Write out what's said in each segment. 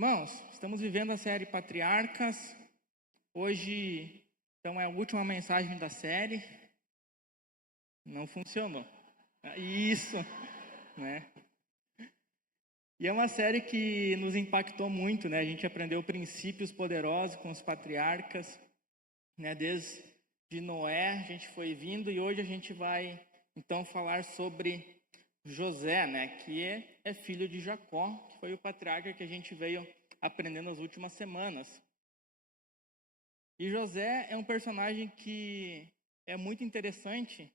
Irmãos, estamos vivendo a série Patriarcas. Hoje, então, é a última mensagem da série. Não funcionou. Isso, né? E é uma série que nos impactou muito, né? A gente aprendeu princípios poderosos com os patriarcas, né? Desde Noé a gente foi vindo e hoje a gente vai, então, falar sobre José, né? Que é filho de Jacó, que foi o patriarca que a gente veio aprendendo nas últimas semanas. E José é um personagem que é muito interessante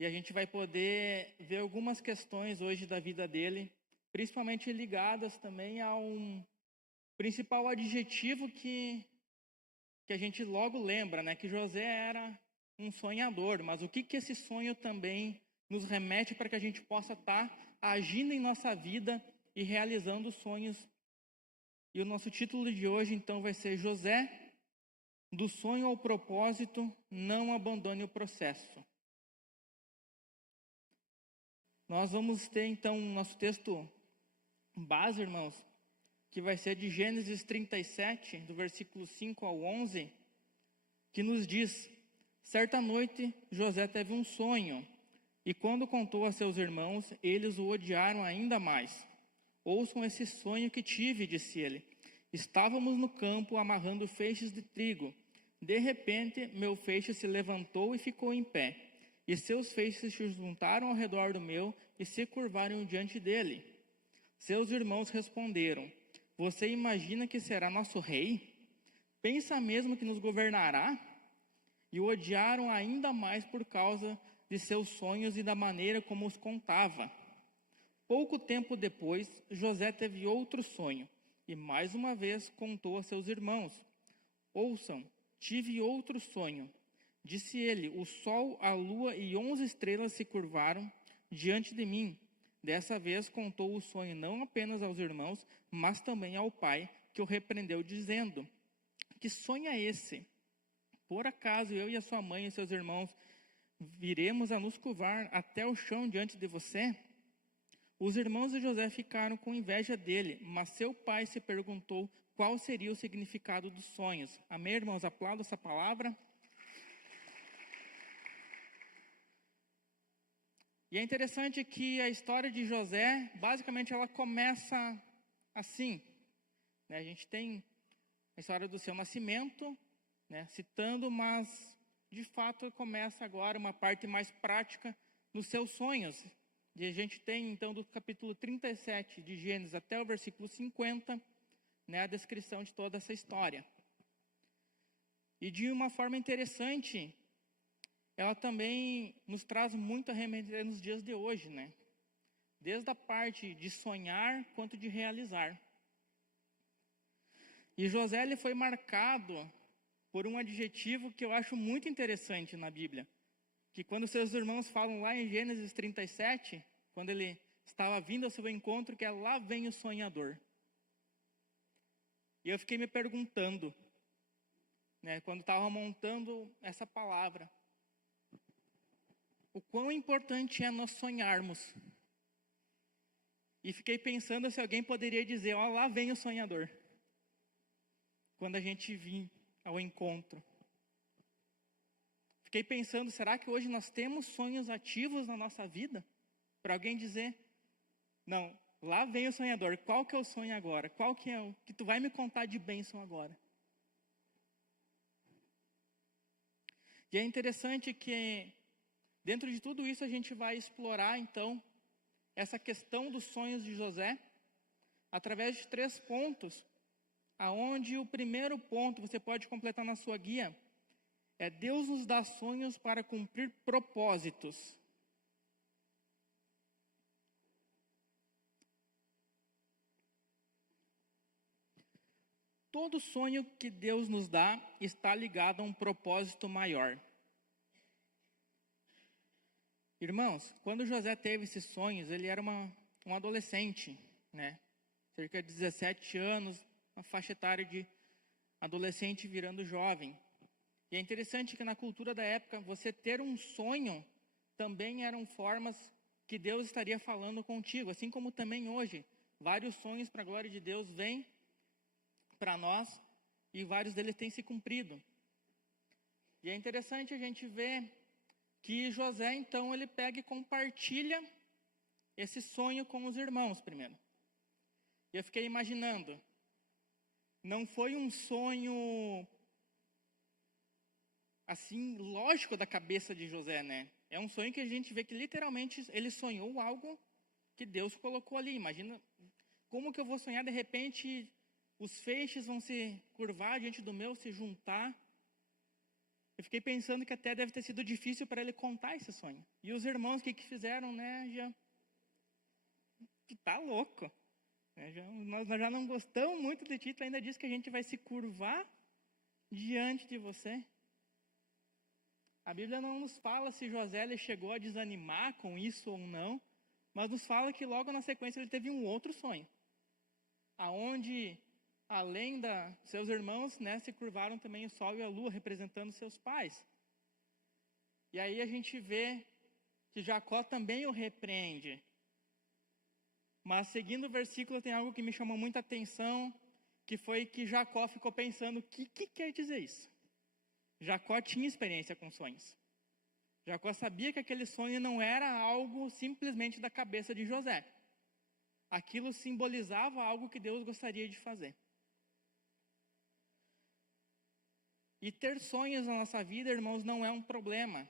e a gente vai poder ver algumas questões hoje da vida dele, principalmente ligadas também a um principal adjetivo que a gente logo lembra, né? Que José era um sonhador, mas o que esse sonho também nos remete para que a gente possa estar agindo em nossa vida e realizando sonhos. E o nosso título de hoje, então, vai ser José, do sonho ao propósito, não abandone o processo. Nós vamos ter, então, nosso texto base, irmãos, que vai ser de Gênesis 37, do versículo 5 ao 11, que nos diz: certa noite, José teve um sonho, e quando contou a seus irmãos, eles o odiaram ainda mais. Ouçam esse sonho que tive, disse ele. Estávamos no campo amarrando feixes de trigo. De repente, meu feixe se levantou e ficou em pé. E seus feixes se juntaram ao redor do meu e se curvaram diante dele. Seus irmãos responderam: você imagina que será nosso rei? Pensa mesmo que nos governará? E o odiaram ainda mais por causa de seus sonhos e da maneira como os contava. Pouco tempo depois, José teve outro sonho e mais uma vez contou a seus irmãos. Ouçam, tive outro sonho. Disse ele: o sol, a lua e 11 estrelas se curvaram diante de mim. Dessa vez contou o sonho não apenas aos irmãos, mas também ao pai, que o repreendeu dizendo: que sonho é esse? Por acaso eu e a sua mãe e seus irmãos viremos a nos curvar até o chão diante de você? Os irmãos de José ficaram com inveja dele, mas seu pai se perguntou qual seria o significado dos sonhos. Amém, irmãos? Aplaudo essa palavra. E é interessante que a história de José, basicamente, ela começa assim, né? A gente tem a história do seu nascimento, né, citando, mas de fato começa agora uma parte mais prática nos seus sonhos. E a gente tem então do capítulo 37 de Gênesis até o versículo 50, né, a descrição de toda essa história. E de uma forma interessante, ela também nos traz muito a remeter nos dias de hoje, né? Desde a parte de sonhar quanto de realizar. E José ele foi marcado por um adjetivo que eu acho muito interessante na Bíblia. Que quando seus irmãos falam lá em Gênesis 37, quando ele estava vindo ao seu encontro, que é lá vem o sonhador. E eu fiquei me perguntando, né, quando estava montando essa palavra, o quão importante é nós sonharmos. E fiquei pensando se alguém poderia dizer: ó, lá vem o sonhador. Quando a gente vir ao encontro. Fiquei pensando, será que hoje nós temos sonhos ativos na nossa vida? Para alguém dizer: não, lá vem o sonhador, qual que é o sonho agora? Qual que é o que tu vai me contar de bênção agora? E é interessante que dentro de tudo isso a gente vai explorar então essa questão dos sonhos de José através de 3 pontos, aonde o primeiro ponto você pode completar na sua guia é: Deus nos dá sonhos para cumprir propósitos. Todo sonho que Deus nos dá está ligado a um propósito maior. Irmãos, quando José teve esses sonhos, ele era um adolescente, né? Cerca de 17 anos, uma faixa etária de adolescente virando jovem. E é interessante que na cultura da época, você ter um sonho também eram formas que Deus estaria falando contigo, assim como também hoje. vários sonhos para a glória de Deus vêm para nós e vários deles têm se cumprido. E é interessante a gente ver que José, então, ele pega e compartilha esse sonho com os irmãos primeiro. E eu fiquei imaginando, não foi um sonho assim, lógico da cabeça de José, né? É um sonho que a gente vê que literalmente ele sonhou algo que Deus colocou ali. Imagina, como que eu vou sonhar de repente os feixes vão se curvar diante do meu, se juntar? Eu fiquei pensando que até deve ter sido difícil para ele contar esse sonho. E os irmãos, o que fizeram, né? Que tá louco. Nós já não gostamos muito de ti, tu ainda diz que a gente vai se curvar diante de você. A Bíblia não nos fala se José ele chegou a desanimar com isso ou não, mas nos fala que logo na sequência ele teve um outro sonho, aonde além seus irmãos, né, se curvaram também o sol e a lua, representando seus pais. E aí a gente vê que Jacó também o repreende. Mas seguindo o versículo tem algo que me chamou muita atenção, que foi que Jacó ficou pensando, o que quer dizer isso? Jacó tinha experiência com sonhos. Jacó sabia que aquele sonho não era algo simplesmente da cabeça de José. Aquilo simbolizava algo que Deus gostaria de fazer. E ter sonhos na nossa vida, irmãos, não é um problema.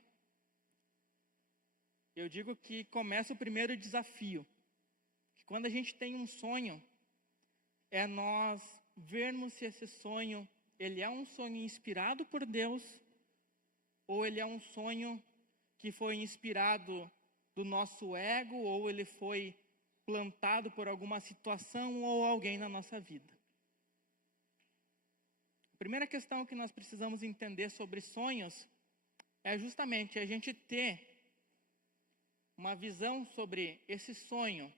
Eu digo que começa o primeiro desafio. Que quando a gente tem um sonho, é nós vermos se esse sonho, ele é um sonho inspirado por Deus, ou ele é um sonho que foi inspirado do nosso ego, ou ele foi plantado por alguma situação ou alguém na nossa vida. A primeira questão que nós precisamos entender sobre sonhos é justamente a gente ter uma visão sobre esse sonho.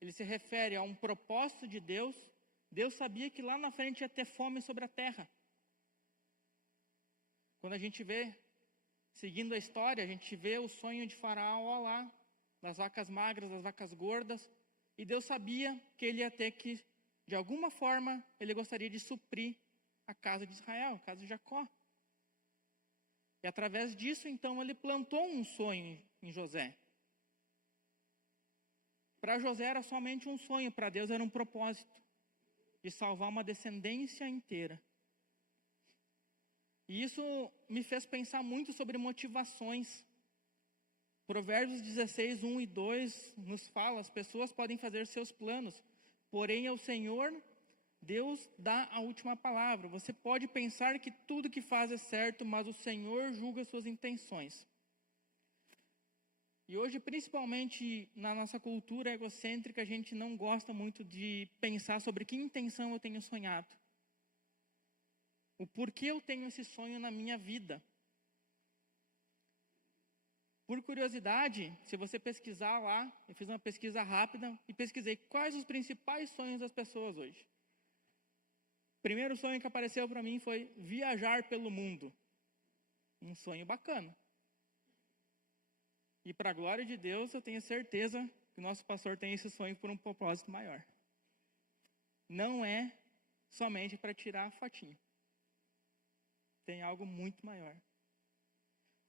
Ele se refere a um propósito de Deus. Deus sabia que lá na frente ia ter fome sobre a terra. Quando a gente vê, seguindo a história, a gente vê o sonho de Faraó lá, das vacas magras, das vacas gordas, e Deus sabia que ele ia ter que, de alguma forma, ele gostaria de suprir a casa de Israel, a casa de Jacó. E através disso, então, ele plantou um sonho em José. Para José era somente um sonho, para Deus era um propósito de salvar uma descendência inteira. E isso me fez pensar muito sobre motivações. Provérbios 16, 1 e 2 nos fala, as pessoas podem fazer seus planos, porém é o Senhor, Deus dá a última palavra. Você pode pensar que tudo que faz é certo, mas o Senhor julga suas intenções. E hoje, principalmente na nossa cultura egocêntrica, a gente não gosta muito de pensar sobre que intenção eu tenho sonhado. O porquê eu tenho esse sonho na minha vida. Por curiosidade, se você pesquisar lá, eu fiz uma pesquisa rápida e pesquisei quais os principais sonhos das pessoas hoje. O primeiro sonho que apareceu para mim foi viajar pelo mundo. Um sonho bacana. E para a glória de Deus, eu tenho certeza que o nosso pastor tem esse sonho por um propósito maior. Não é somente para tirar a fotinho. Tem algo muito maior.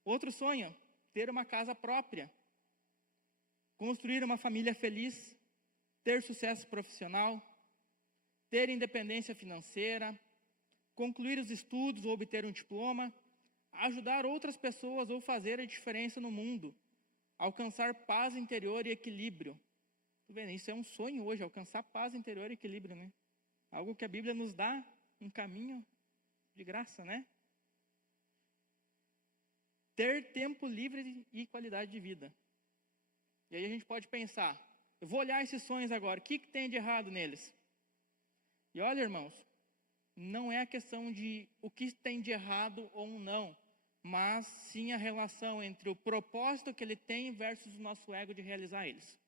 Outro sonho, ter uma casa própria. Construir uma família feliz. Ter sucesso profissional. Ter independência financeira. Concluir os estudos ou obter um diploma. Ajudar outras pessoas ou fazer a diferença no mundo. Alcançar paz interior e equilíbrio. Tá vendo? Isso é um sonho hoje, alcançar paz interior e equilíbrio, né? Algo que a Bíblia nos dá um caminho de graça, né? Ter tempo livre e qualidade de vida. E aí a gente pode pensar, eu vou olhar esses sonhos agora, o que tem de errado neles? E olha, irmãos, não é a questão de o que tem de errado ou não, mas sim a relação entre o propósito que ele tem versus o nosso ego de realizar eles.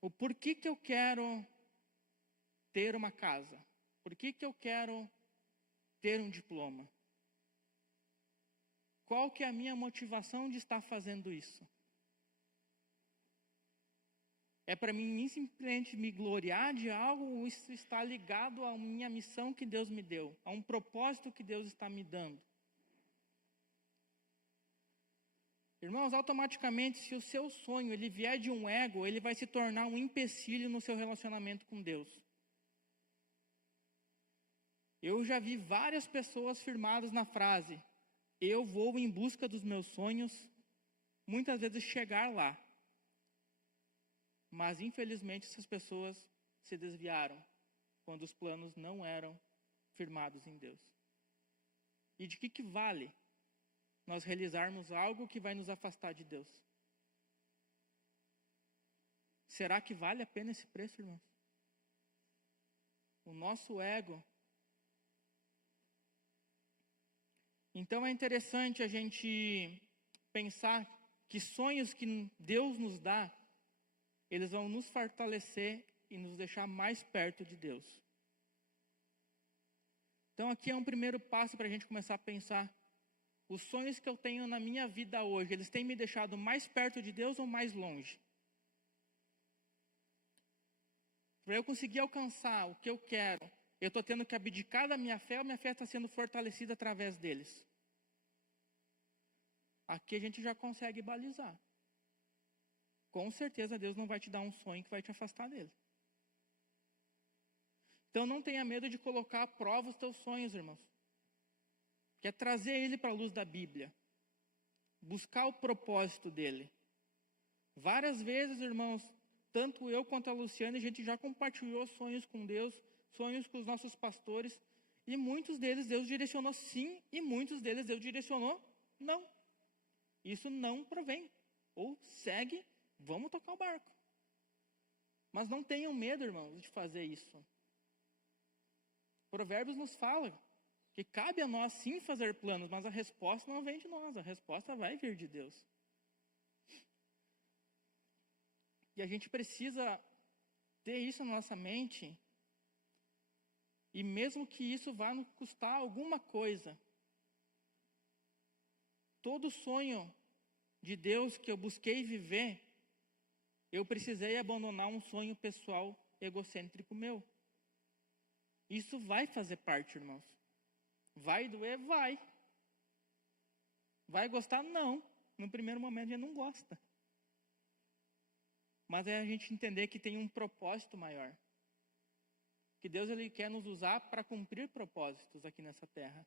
O porquê que eu quero ter uma casa? Por que eu quero ter um diploma? Qual que é a minha motivação de estar fazendo isso? É para mim simplesmente me gloriar de algo ou isso está ligado à minha missão que Deus me deu, a um propósito que Deus está me dando? Irmãos, automaticamente, se o seu sonho ele vier de um ego, ele vai se tornar um empecilho no seu relacionamento com Deus. Eu já vi várias pessoas firmadas na frase: eu vou em busca dos meus sonhos, muitas vezes chegar lá. Mas, infelizmente, essas pessoas se desviaram quando os planos não eram firmados em Deus. E de que vale nós realizarmos algo que vai nos afastar de Deus? Será que vale a pena esse preço, irmãos? O nosso ego. Então é interessante a gente pensar que sonhos que Deus nos dá, eles vão nos fortalecer e nos deixar mais perto de Deus. Então aqui é um primeiro passo para a gente começar a pensar: os sonhos que eu tenho na minha vida hoje, eles têm me deixado mais perto de Deus ou mais longe? Para eu conseguir alcançar o que eu quero, eu estou tendo que abdicar da minha fé ou minha fé está sendo fortalecida através deles? Aqui a gente já consegue balizar. Com certeza Deus não vai te dar um sonho que vai te afastar dele. Então não tenha medo de colocar à prova os teus sonhos, irmãos. Que é trazer ele para a luz da Bíblia. Buscar o propósito dele. Várias vezes, irmãos, tanto eu quanto a Luciana, a gente já compartilhou sonhos com Deus, sonhos com os nossos pastores, e muitos deles Deus direcionou sim, e muitos deles Deus direcionou não. Isso não provém. Ou segue, vamos tocar o barco. Mas não tenham medo, irmãos, de fazer isso. Provérbios nos fala que cabe a nós sim fazer planos, mas a resposta não vem de nós, a resposta vai vir de Deus. E a gente precisa ter isso na nossa mente, e mesmo que isso vá nos custar alguma coisa, todo sonho de Deus que eu busquei viver, eu precisei abandonar um sonho pessoal egocêntrico meu. Isso vai fazer parte, irmãos. Vai doer? Vai. Vai gostar? Não. No primeiro momento a gente não gosta. Mas é a gente entender que tem um propósito maior. Que Deus ele quer nos usar para cumprir propósitos aqui nessa terra.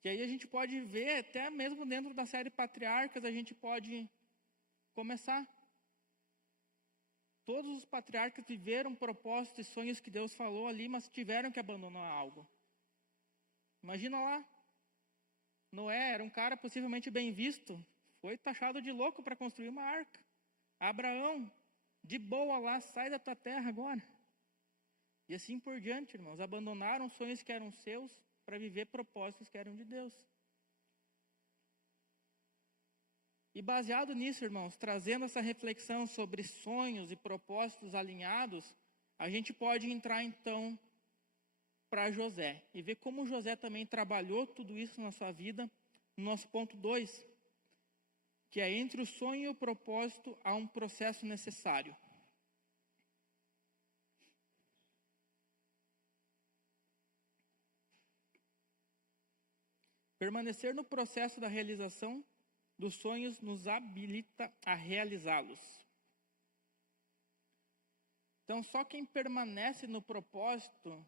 Que aí a gente pode ver, até mesmo dentro da série Patriarcas, a gente pode começar. Todos os patriarcas viveram propósitos e sonhos que Deus falou ali, mas tiveram que abandonar algo. Imagina lá. Noé era um cara possivelmente bem visto. Foi taxado de louco para construir uma arca. Abraão, de boa lá, sai da tua terra agora. E assim por diante, irmãos. Abandonaram sonhos que eram seus para viver propósitos que eram de Deus. E baseado nisso, irmãos, trazendo essa reflexão sobre sonhos e propósitos alinhados, a gente pode entrar então para José e ver como José também trabalhou tudo isso na sua vida, no nosso ponto 2, que é entre o sonho e o propósito há um processo necessário. Permanecer no processo da realização dos sonhos nos habilita a realizá-los. Então, só quem permanece no propósito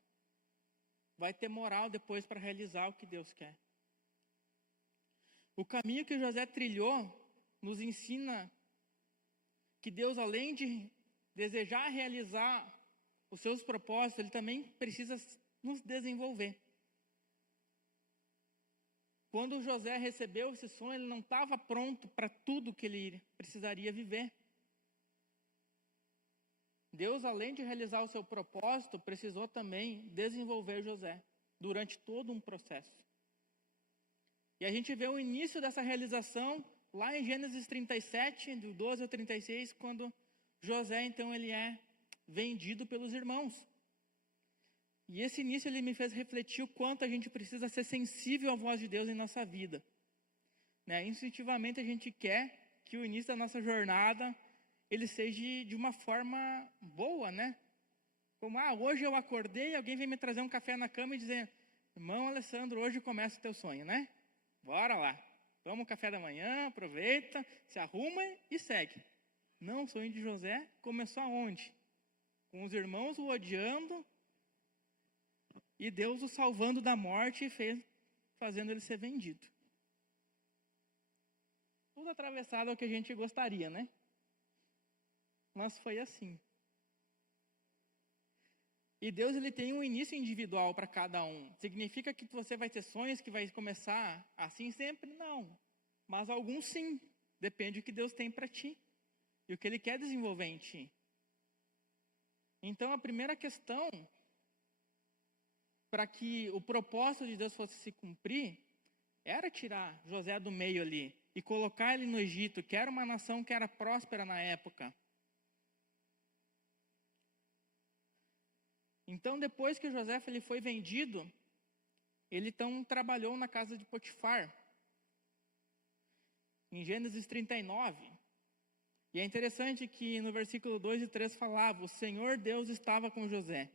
vai ter moral depois para realizar o que Deus quer. O caminho que José trilhou nos ensina que Deus, além de desejar realizar os seus propósitos, Ele também precisa nos desenvolver. Quando José recebeu esse sonho, ele não estava pronto para tudo que ele precisaria viver. Deus, além de realizar o seu propósito, precisou também desenvolver José durante todo um processo. E a gente vê o início dessa realização lá em Gênesis 37, do 12 ao 36, quando José, então, ele é vendido pelos irmãos. E esse início ele me fez refletir o quanto a gente precisa ser sensível à voz de Deus em nossa vida. Instintivamente a gente quer que o início da nossa jornada ele seja de uma forma boa, né? Como, hoje eu acordei e alguém vem me trazer um café na cama e dizer, irmão Alessandro, hoje começa o teu sonho, né? Bora lá. Toma um café da manhã, aproveita, se arruma e segue. Não, o sonho de José começou aonde? Com os irmãos o odiando e Deus o salvando da morte e fazendo ele ser vendido. Tudo atravessado ao que a gente gostaria, né? Mas foi assim. E Deus, ele tem um início individual para cada um. Significa que você vai ter sonhos que vai começar assim sempre? Não. Mas alguns sim. Depende do que Deus tem para ti. E o que ele quer desenvolver em ti. Então, a primeira questão para que o propósito de Deus fosse se cumprir era tirar José do meio ali e colocar ele no Egito, que era uma nação que era próspera na época. Então, depois que José ele foi vendido, ele então trabalhou na casa de Potifar, em Gênesis 39. E é interessante que no versículo 2 e 3 falava, o Senhor Deus estava com José.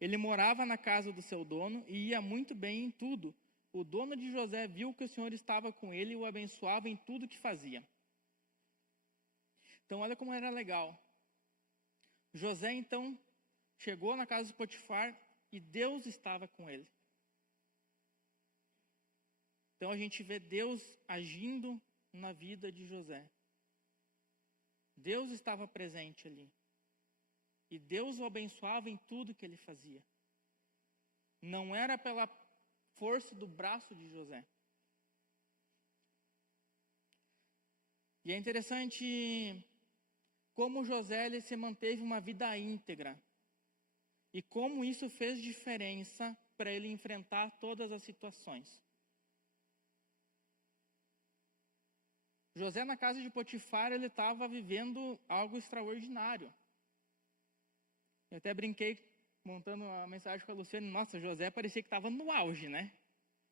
Ele morava na casa do seu dono e ia muito bem em tudo. O dono de José viu que o Senhor estava com ele e o abençoava em tudo que fazia. Então, olha como era legal. José, então, chegou na casa de Potifar e Deus estava com ele. Então, a gente vê Deus agindo na vida de José. Deus estava presente ali. E Deus o abençoava em tudo que ele fazia. Não era pela força do braço de José. E é interessante como José ele se manteve uma vida íntegra. E como isso fez diferença para ele enfrentar todas as situações. José, na casa de Potifar, ele estava vivendo algo extraordinário. Eu até brinquei, montando uma mensagem com a Luciane, nossa, José parecia que estava no auge, né?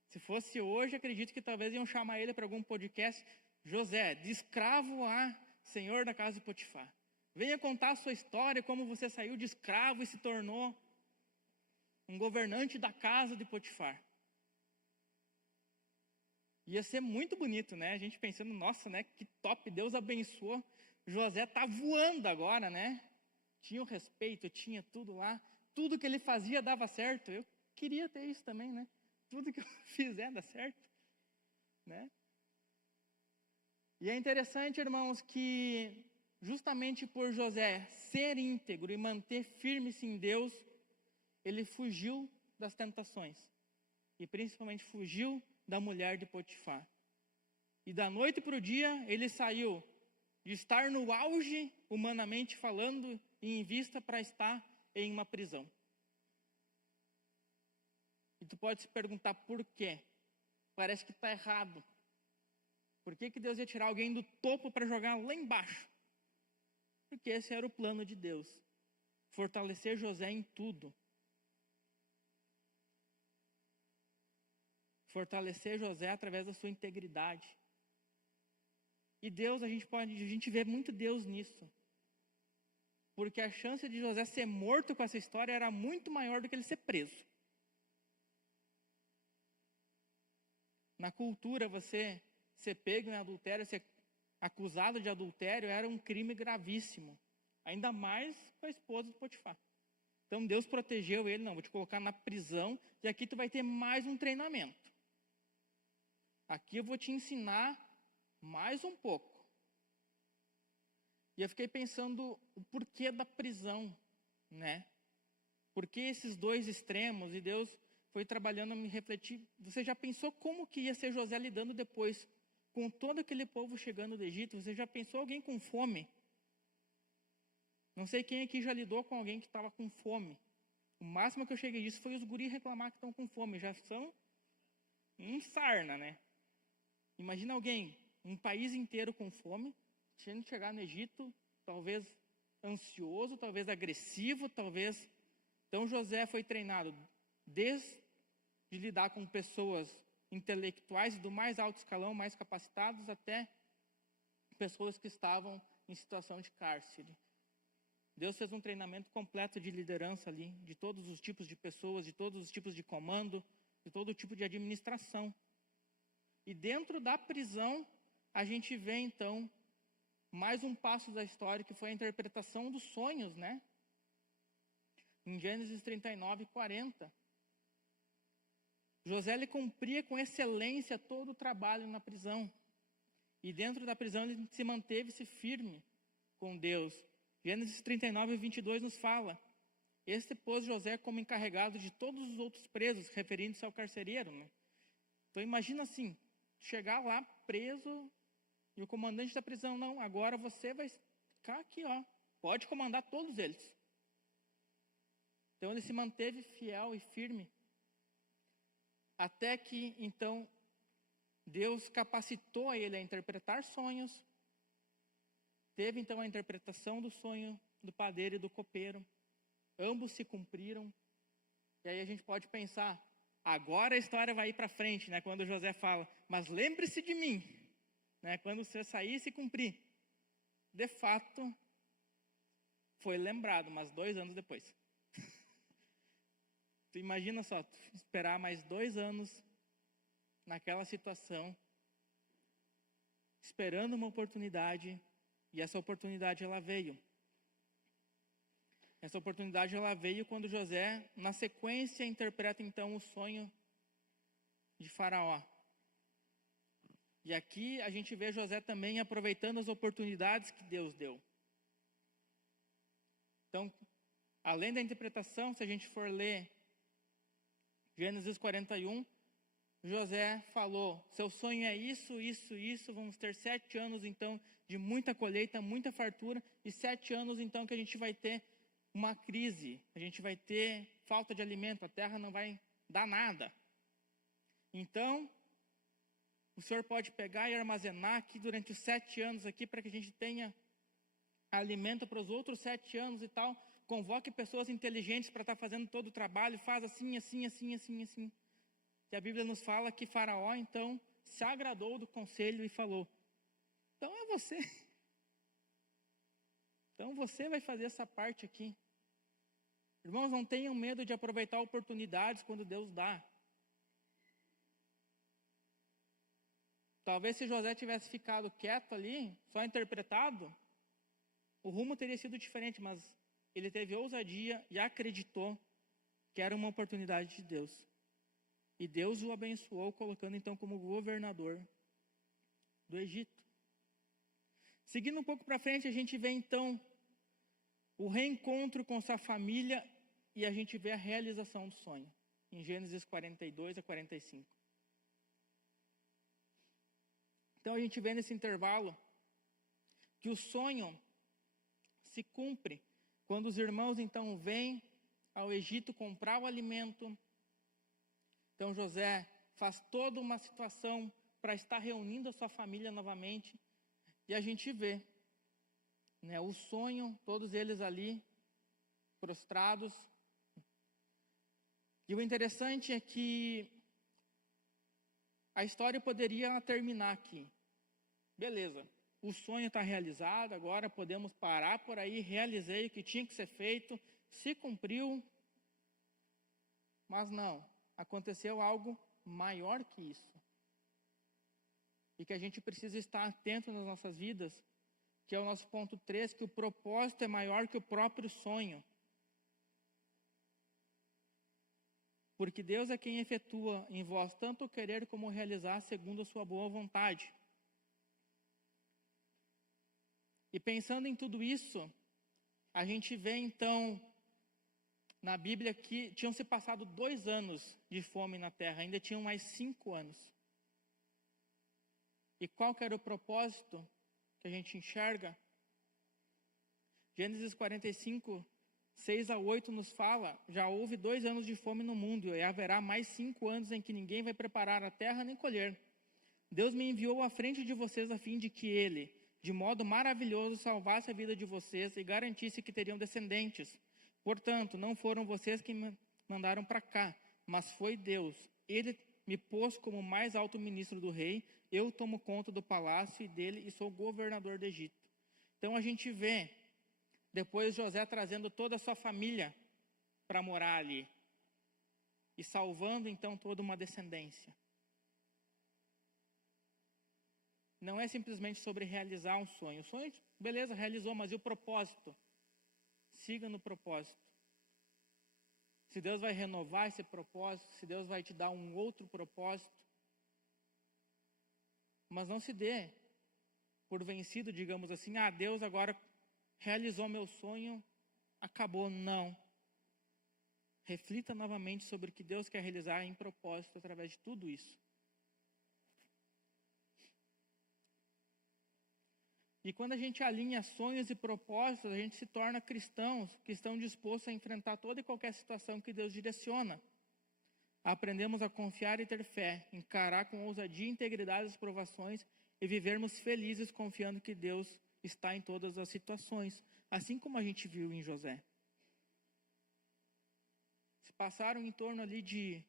Se fosse hoje, acredito que talvez iam chamar ele para algum podcast. José, de escravo a senhor da casa de Potifar. Venha contar a sua história, como você saiu de escravo e se tornou um governante da casa de Potifar. Ia ser muito bonito, né? A gente pensando, nossa, né? Que top, Deus abençoou. José tá voando agora, né? Tinha o respeito, tinha tudo lá. Tudo que ele fazia dava certo. Eu queria ter isso também, né? Tudo que eu fizer dá certo, né? E é interessante, irmãos, que justamente por José ser íntegro e manter firme-se em Deus, ele fugiu das tentações. E principalmente fugiu da mulher de Potifar. E da noite para o dia, ele saiu de estar no auge, humanamente falando, e em vista para estar em uma prisão. E tu pode se perguntar por quê? Parece que está errado. Por que Deus ia tirar alguém do topo para jogar lá embaixo? Porque esse era o plano de Deus. Fortalecer José em tudo. Fortalecer José através da sua integridade. E Deus, a gente vê muito Deus nisso. Porque a chance de José ser morto com essa história era muito maior do que ele ser preso. Na cultura, você ser pego em adultério, ser acusado de adultério, era um crime gravíssimo. Ainda mais com a esposa de Potifar. Então Deus protegeu ele, não, vou te colocar na prisão e aqui tu vai ter mais um treinamento. Aqui eu vou te ensinar mais um pouco. E eu fiquei pensando o porquê da prisão, né? Por que esses dois extremos? E Deus foi trabalhando a me refletir. Você já pensou como que ia ser José lidando depois com todo aquele povo chegando do Egito? Você já pensou alguém com fome? Não sei quem aqui já lidou com alguém que estava com fome. O máximo que eu cheguei disso foi os guris reclamar que estão com fome. Já são um sarna, né? Imagina alguém, um país inteiro com fome, tendo que chegar no Egito, talvez ansioso, talvez agressivo, talvez... Então José foi treinado desde lidar com pessoas intelectuais do mais alto escalão, mais capacitados, até pessoas que estavam em situação de cárcere. Deus fez um treinamento completo de liderança ali, de todos os tipos de pessoas, de todos os tipos de comando, de todo tipo de administração. E dentro da prisão, a gente vê então mais um passo da história, que foi a interpretação dos sonhos, né? Em Gênesis 39, 40. José ele cumpria com excelência todo o trabalho na prisão. E dentro da prisão ele se manteve-se firme com Deus. Gênesis 39, 22 nos fala: este pôs José como encarregado de todos os outros presos, referindo-se ao carcereiro, né? Então imagina assim, chegar lá preso e o comandante da prisão, não, agora você vai ficar aqui, ó, pode comandar todos eles. Então ele se manteve fiel e firme, até que então Deus capacitou ele a interpretar sonhos. Teve então a interpretação do sonho do padeiro e do copeiro. Ambos se cumpriram. E aí a gente pode pensar, agora a história vai ir para frente, né? Quando José fala, mas lembre-se de mim, né? Quando você sair e se cumprir. De fato, foi lembrado, mas 2 anos depois. Tu imagina só, tu esperar mais 2 anos naquela situação, esperando uma oportunidade, e essa oportunidade ela veio. Essa oportunidade ela veio quando José, na sequência, interpreta então o sonho de Faraó. E aqui a gente vê José também aproveitando as oportunidades que Deus deu. Então, além da interpretação, se a gente for ler Gênesis 41, José falou, seu sonho é isso, isso, isso, vamos ter 7 anos então de muita colheita, muita fartura, e 7 anos então que a gente vai ter uma crise, a gente vai ter falta de alimento, a terra não vai dar nada. Então, o Senhor pode pegar e armazenar aqui durante os 7 anos aqui, para que a gente tenha alimento para os outros 7 anos e tal. Convoque pessoas inteligentes para estar fazendo todo o trabalho, faz assim, assim, assim, assim, assim. E a Bíblia nos fala que Faraó, então, se agradou do conselho e falou, então é você. Então você vai fazer essa parte aqui. Irmãos, não tenham medo de aproveitar oportunidades quando Deus dá. Talvez se José tivesse ficado quieto ali, só interpretado, o rumo teria sido diferente, mas ele teve ousadia e acreditou que era uma oportunidade de Deus. E Deus o abençoou, colocando então como governador do Egito. Seguindo um pouco para frente, a gente vê então o reencontro com sua família e a gente vê a realização do sonho, em Gênesis 42 a 45. Então a gente vê nesse intervalo que o sonho se cumpre quando os irmãos então vêm ao Egito comprar o alimento. Então José faz toda uma situação para estar reunindo a sua família novamente. E a gente vê, né, o sonho, todos eles ali, prostrados. E o interessante é que a história poderia terminar aqui. Beleza, o sonho está realizado, agora podemos parar por aí, realizei o que tinha que ser feito, se cumpriu. Mas não, aconteceu algo maior que isso. E que a gente precisa estar atento nas nossas vidas, que é o nosso ponto 3, que o propósito é maior que o próprio sonho. Porque Deus é quem efetua em vós tanto o querer como o realizar segundo a sua boa vontade. E pensando em tudo isso, a gente vê então na Bíblia que tinham se passado 2 anos de fome na terra, ainda tinham mais 5 anos. E qual que era o propósito que a gente enxerga? Gênesis 45, 6 a 8 nos fala, já houve 2 anos de fome no mundo, e haverá mais 5 anos em que ninguém vai preparar a terra nem colher. Deus me enviou à frente de vocês a fim de que Ele, de modo maravilhoso, salvasse a vida de vocês e garantisse que teriam descendentes. Portanto, não foram vocês que me mandaram para cá, mas foi Deus. Ele me pôs como mais alto ministro do rei, eu tomo conta do palácio e dele e sou governador do Egito. Então a gente vê depois José trazendo toda a sua família para morar ali e salvando então toda uma descendência. Não é simplesmente sobre realizar um sonho. O sonho, beleza, realizou, mas e o propósito? Siga no propósito. Se Deus vai renovar esse propósito, se Deus vai te dar um outro propósito, mas não se dê por vencido, digamos assim, Deus agora realizou meu sonho, acabou. Não. Reflita novamente sobre o que Deus quer realizar em propósito através de tudo isso. E quando a gente alinha sonhos e propósitos, a gente se torna cristãos que estão dispostos a enfrentar toda e qualquer situação que Deus direciona. Aprendemos a confiar e ter fé, encarar com ousadia e integridade as provações e vivermos felizes confiando que Deus está em todas as situações, assim como a gente viu em José. Se passaram em torno ali de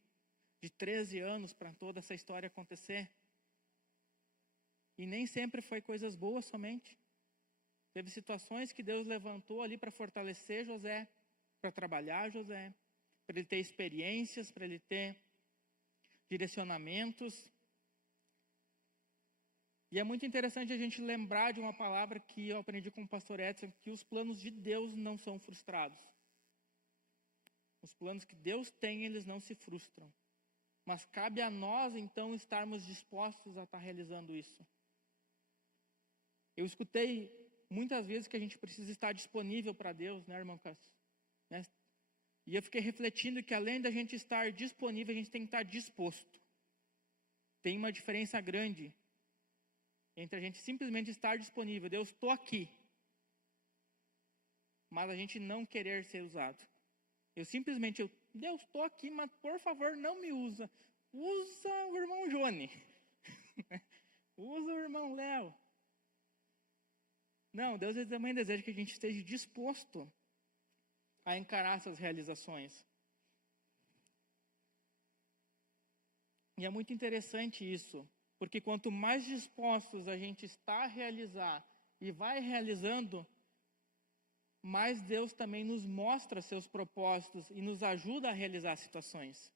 13 anos para toda essa história acontecer. E nem sempre foi coisas boas somente. Teve situações que Deus levantou ali para fortalecer José, para trabalhar José, para ele ter experiências, para ele ter direcionamentos. E é muito interessante a gente lembrar de uma palavra que eu aprendi com o pastor Edson, que os planos de Deus não são frustrados. Os planos que Deus tem, eles não se frustram. Mas cabe a nós, então, estarmos dispostos a estar realizando isso. Eu escutei muitas vezes que a gente precisa estar disponível para Deus, né, irmão Cássio? Né? E eu fiquei refletindo que além da gente estar disponível, a gente tem que estar disposto. Tem uma diferença grande entre a gente simplesmente estar disponível. Deus, estou aqui. Mas a gente não querer ser usado. Deus, estou aqui, mas por favor não me usa. Usa o irmão Johnny. Usa o irmão Léo. Não, Deus também deseja que a gente esteja disposto a encarar essas realizações. E é muito interessante isso, porque quanto mais dispostos a gente está a realizar e vai realizando, mais Deus também nos mostra seus propósitos e nos ajuda a realizar situações.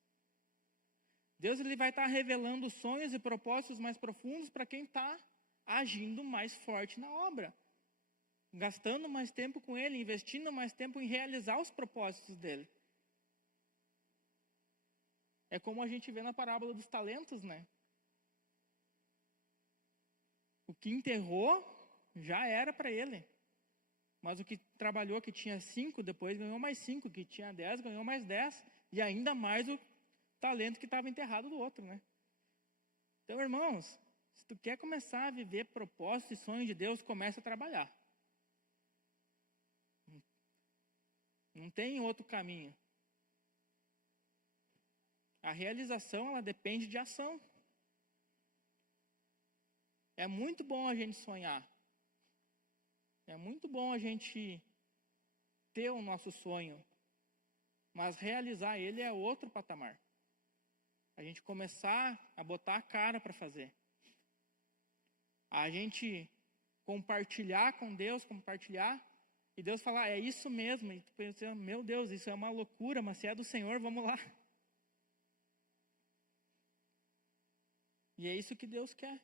Deus ele vai estar revelando sonhos e propósitos mais profundos para quem está agindo mais forte na obra. Gastando mais tempo com Ele, investindo mais tempo em realizar os propósitos dEle. É como a gente vê na parábola dos talentos, né? O que enterrou já era para ele. Mas o que trabalhou, que tinha 5, depois ganhou mais 5. Que tinha 10, ganhou mais 10. E ainda mais o talento que estava enterrado do outro, né? Então, irmãos, se tu quer começar a viver propósitos e sonhos de Deus, começa a trabalhar. Não tem outro caminho. A realização, ela depende de ação. É muito bom a gente sonhar. É muito bom a gente ter o nosso sonho. Mas realizar ele é outro patamar. A gente começar a botar a cara para fazer. A gente compartilhar com Deus, e Deus falar, é isso mesmo. E tu pensa, meu Deus, isso é uma loucura, mas se é do Senhor, vamos lá. E é isso que Deus quer.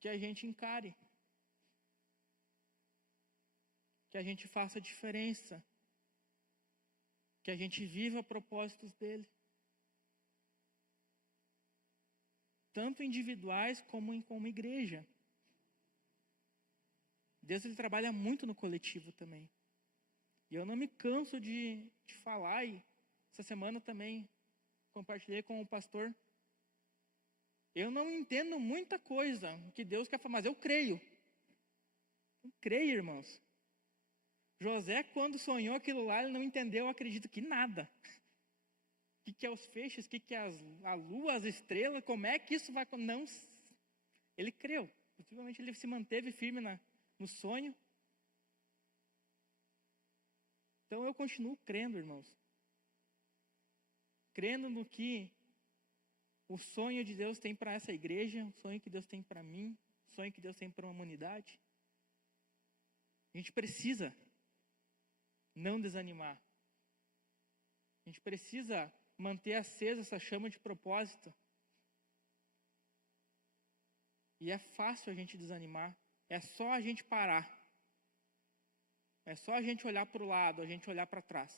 Que a gente encare. Que a gente faça diferença. Que a gente viva propósitos dele. Tanto individuais como igreja. Deus ele trabalha muito no coletivo também. E eu não me canso de falar, e essa semana também compartilhei com o pastor. Eu não entendo muita coisa que Deus quer falar, mas eu creio. Eu creio, irmãos. José, quando sonhou aquilo lá, ele não entendeu, eu acredito que nada. O que é os feixes, o que é a lua, as estrelas, como é que isso vai... Não, ele creu. Possivelmente ele se manteve firme no sonho. Então eu continuo crendo, irmãos. Crendo no que o sonho de Deus tem para essa igreja, o sonho que Deus tem para mim, sonho que Deus tem para a humanidade. A gente precisa não desanimar. A gente precisa manter acesa essa chama de propósito. E é fácil a gente desanimar. É só a gente parar. É só a gente olhar para o lado, a gente olhar para trás.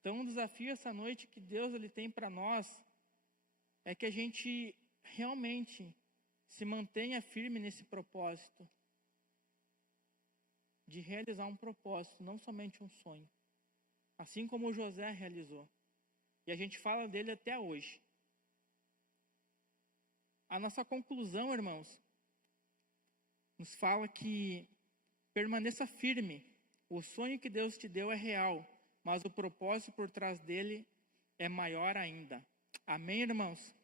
Então, um desafio essa noite que Deus ele tem para nós é que a gente realmente se mantenha firme nesse propósito de realizar um propósito, não somente um sonho. Assim como José realizou. E a gente fala dele até hoje. A nossa conclusão, irmãos, nos fala que permaneça firme. O sonho que Deus te deu é real, mas o propósito por trás dele é maior ainda. Amém, irmãos?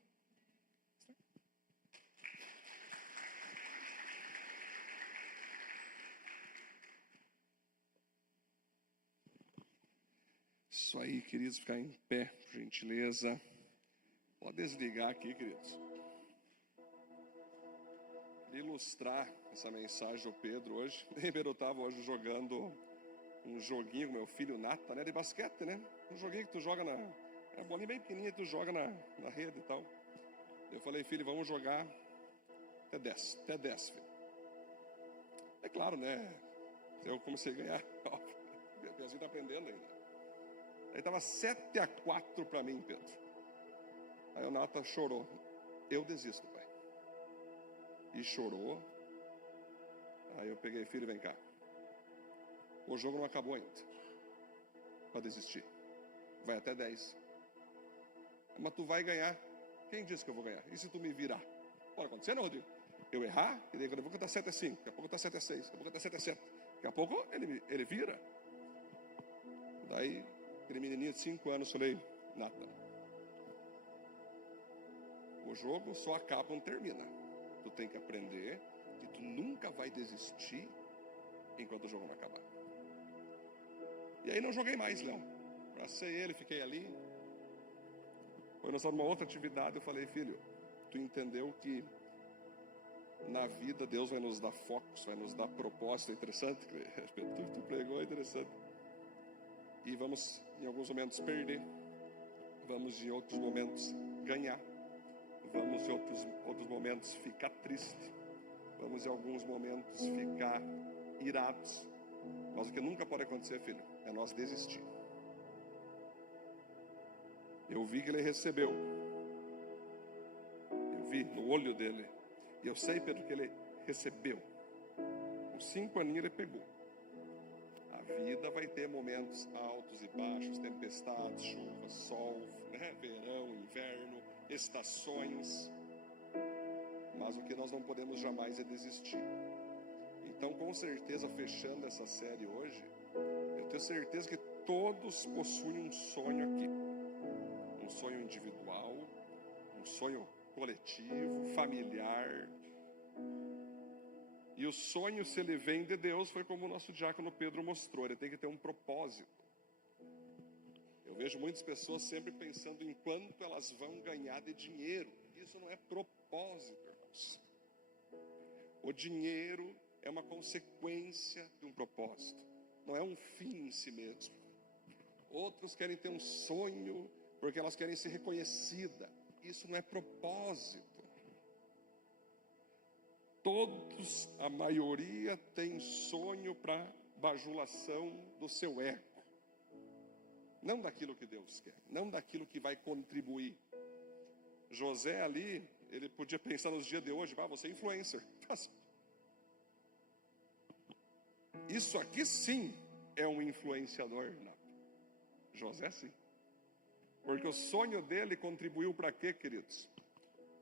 Isso aí, queridos, ficar em pé, por gentileza. Pode desligar aqui, queridos. Queria ilustrar essa mensagem do Pedro hoje. Eu estava hoje jogando um joguinho com meu filho Nata, né, de basquete, né? Um joguinho que tu joga é uma bolinha bem pequenininha, tu joga na rede e tal. Eu falei, filho, vamos jogar até 10, filho. É claro, né? Eu comecei a ganhar. Minha filha está aprendendo ainda. Aí estava 7-4 para mim, Pedro. Aí o Nata chorou. Eu desisto, pai. E chorou. Aí eu peguei, filho, vem cá. O jogo não acabou ainda. Para desistir. Vai até 10. Mas tu vai ganhar. Quem disse que eu vou ganhar? E se tu me virar? Pode acontecer, não, Rodrigo? Eu errar, e daqui a pouco está 7-5, daqui a pouco está 7-6, daqui a pouco está 7-7. Daqui a pouco ele vira. Daí, aquele menininho de 5 anos, falei, Nata, o jogo só acaba quando termina. Tu tem que aprender que tu nunca vai desistir enquanto o jogo não acabar. E aí não joguei mais, Léo. Abracei ele, fiquei ali. Foi nós numa outra atividade, eu falei, filho, tu entendeu que na vida Deus vai nos dar focos, vai nos dar propósito. É interessante, tu pregou, é interessante. E vamos em alguns momentos perder, vamos em outros momentos ganhar, vamos em outros momentos ficar triste, vamos em alguns momentos ficar irados. Mas o que nunca pode acontecer, filho, é nós desistir. Eu vi que ele recebeu, eu vi no olho dele, e eu sei, Pedro, que ele recebeu. Com 5 aninhos ele pegou. A vida vai ter momentos altos e baixos, tempestades, chuva, sol, né? Verão, inverno, estações. Mas o que nós não podemos jamais é desistir. Então, com certeza, fechando essa série hoje, eu tenho certeza que todos possuem um sonho aqui. Um sonho individual, um sonho coletivo, familiar. E o sonho, se ele vem de Deus, foi como o nosso diácono Pedro mostrou, ele tem que ter um propósito. Eu vejo muitas pessoas sempre pensando em quanto elas vão ganhar de dinheiro. Isso não é propósito, irmãos. O dinheiro é uma consequência de um propósito, não é um fim em si mesmo. Outros querem ter um sonho porque elas querem ser reconhecidas. Isso não é propósito. Todos, a maioria tem sonho para bajulação do seu ego. Não daquilo que Deus quer, não daquilo que vai contribuir. José ali, ele podia pensar nos dias de hoje, você é influencer. Isso aqui sim é um influenciador. Não. José sim. Porque o sonho dele contribuiu para quê, queridos?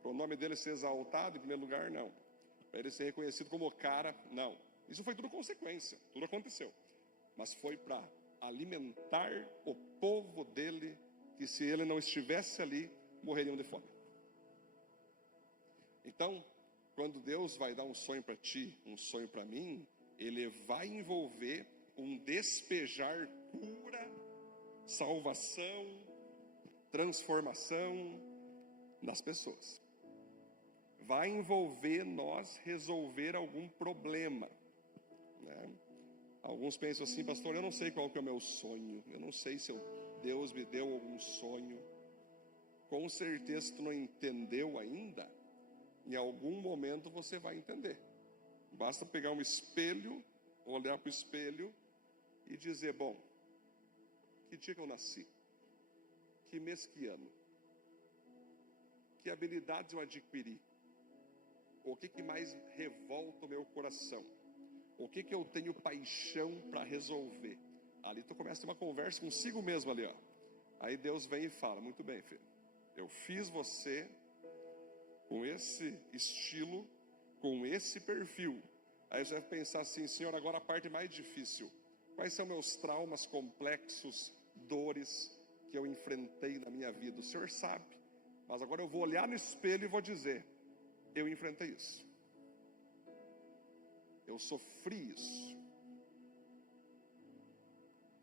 Para o nome dele ser exaltado em primeiro lugar, não. Para ele ser reconhecido como cara, não. Isso foi tudo consequência, tudo aconteceu. Mas foi para alimentar o povo dele, que se ele não estivesse ali, morreriam de fome. Então, quando Deus vai dar um sonho para ti, um sonho para mim, ele vai envolver um despejar cura, salvação, transformação nas pessoas. vai envolver nós resolver algum problema, né? Alguns pensam assim, pastor, eu não sei qual que é o meu sonho, eu não sei se Deus me deu algum sonho. Com certeza, se tu não entendeu ainda, em algum momento você vai entender. Basta pegar um espelho, olhar para o espelho e dizer, bom, que dia que eu nasci? Que mês, que ano? Que habilidades eu adquiri? O que mais revolta o meu coração? O que eu tenho paixão para resolver? Ali tu começa a ter uma conversa consigo mesmo ali, ó. Aí Deus vem e fala, muito bem, filho, eu fiz você com esse estilo, com esse perfil. Aí você vai pensar assim, Senhor, agora a parte mais difícil. Quais são meus traumas complexos, dores que eu enfrentei na minha vida? O Senhor sabe. Mas agora eu vou olhar no espelho e vou dizer, eu enfrentei isso. Eu sofri isso.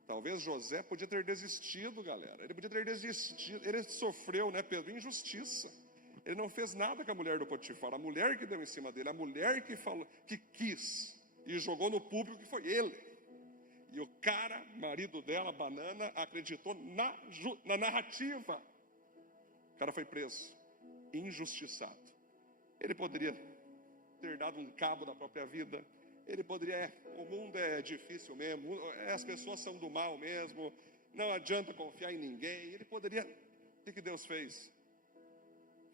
Talvez José podia ter desistido, galera. Ele podia ter desistido. Ele sofreu, né, Pedro? Injustiça. Ele não fez nada com a mulher do Potifar. A mulher que deu em cima dele. A mulher que falou, que quis. E jogou no público que foi ele. E o cara, marido dela, Banana, acreditou na narrativa. O cara foi preso. Injustiçado. Ele poderia ter dado um cabo da própria vida. Ele poderia, o mundo é difícil mesmo, as pessoas são do mal mesmo, não adianta confiar em ninguém. Ele poderia, o que Deus fez?